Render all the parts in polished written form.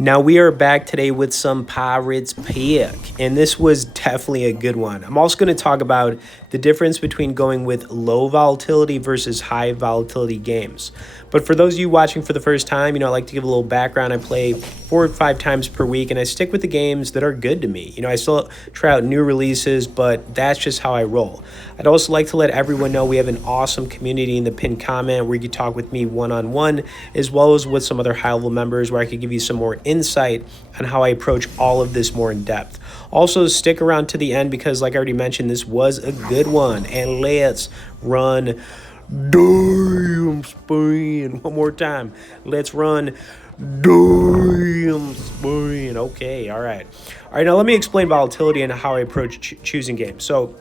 Now we are back today with some Pirates pick, and this was definitely a good one. I'm also going to talk about the difference between going with low volatility versus high volatility games. But for those of you watching for the first time, I like to give a little background. I play 4 or 5 times per week, and I stick with the games that are good to me. I still try out new releases, but that's just how I roll. I'd also like to let everyone know we have an awesome community in the pinned comment where you can talk with me one-on-one, as well as with some other high-level members where I could give you some more insight on how I approach all of this more in depth. Also, stick around to the end because, like I already mentioned, this was a good one. And let's run damn spin. One more time. Let's run damn spin. Okay, all right. All right, now let me explain volatility and how I approach choosing games. So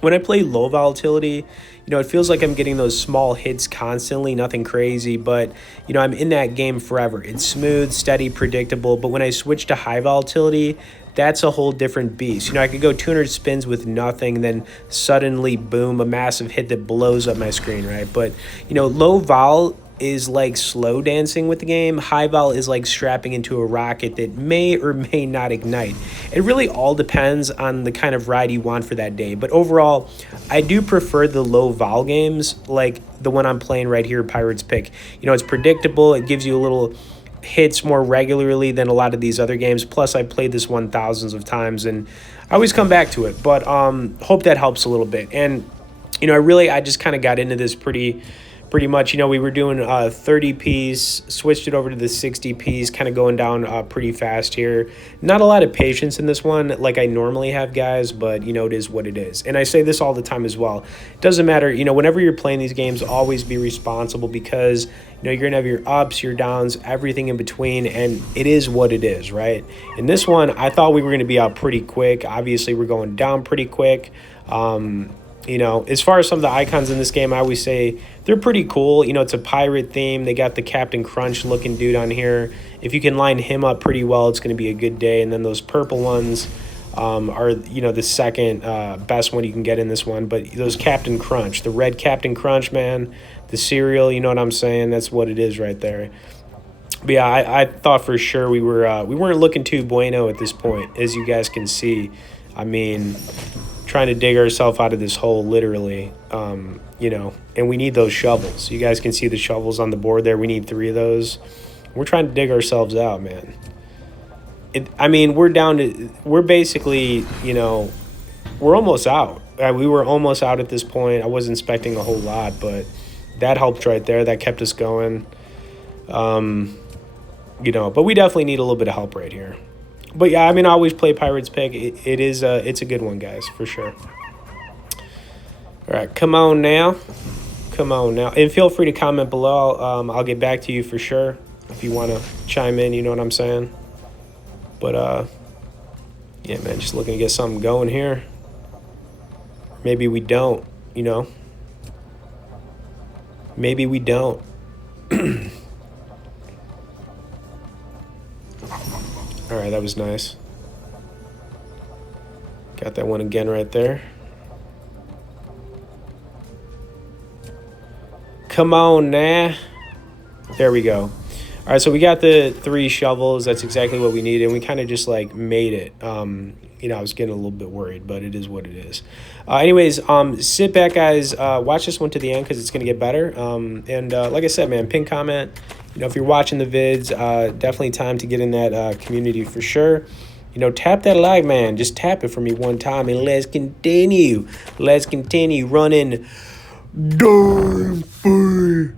when I play low volatility, it feels like I'm getting those small hits constantly, nothing crazy, but, I'm in that game forever. It's smooth, steady, predictable, but when I switch to high volatility, that's a whole different beast. I could go 200 spins with nothing, then suddenly, boom, a massive hit that blows up my screen, right? But, low vol is like slow dancing with the game. High vol is like strapping into a rocket that may or may not ignite. It really all depends on the kind of ride you want for that day. But overall, I do prefer the low vol games like the one I'm playing right here, Pirates Pick. It's predictable. It gives you a little hits more regularly than a lot of these other games. Plus, I played this one thousands of times and I always come back to it. But hope that helps a little bit. And, I just kind of got into this pretty much. We were doing 30 piece, switched it over to the 60 piece, kind of going down pretty fast here. Not a lot of patience in this one like I normally have, guys, but it is what it is. And I say this all the time as well. It doesn't matter, whenever you're playing these games, always be responsible because you're gonna have your ups, your downs, everything in between, and it is what it is, right? In this one, I thought we were gonna be out pretty quick. Obviously, we're going down pretty quick. As far as some of the icons in this game, I always say they're pretty cool. It's a pirate theme. They got the Captain Crunch looking dude on here. If you can line him up pretty well, it's going to be a good day. And then those purple ones are, the second best one you can get in this one. But those Captain Crunch, the red Captain Crunch, man, the cereal, you know what I'm saying? That's what it is right there. But yeah, I thought for sure we weren't looking too bueno at this point, as you guys can see. I mean, trying to dig ourselves out of this hole, literally, and we need those shovels. You guys can see the shovels on the board there. We need 3 of those. We're trying to dig ourselves out, man. We're basically, we're almost out. We were almost out at this point. I wasn't expecting a whole lot, but that helped right there. That kept us going. But we definitely need a little bit of help right here. But yeah, I always play Pirates Pick. It's a good one, guys, for sure. All right, come on now. And feel free to comment below. I'll get back to you for sure if you want to chime in, you know what I'm saying? But, yeah, man, just looking to get something going here. Maybe we don't, Maybe we don't. All right, that was nice. Got that one again right there. Come on, nah. There we go. All right, so we got the 3 shovels. That's exactly what we needed. And we kind of just, made it. I was getting a little bit worried, but it is what it is. Anyways, sit back, guys. Watch this one to the end because it's going to get better. Like I said, man, pin comment. If you're watching the vids, definitely time to get in that community for sure. Tap that like, man. Just tap it for me one time, and let's continue. Let's continue running. Damn free.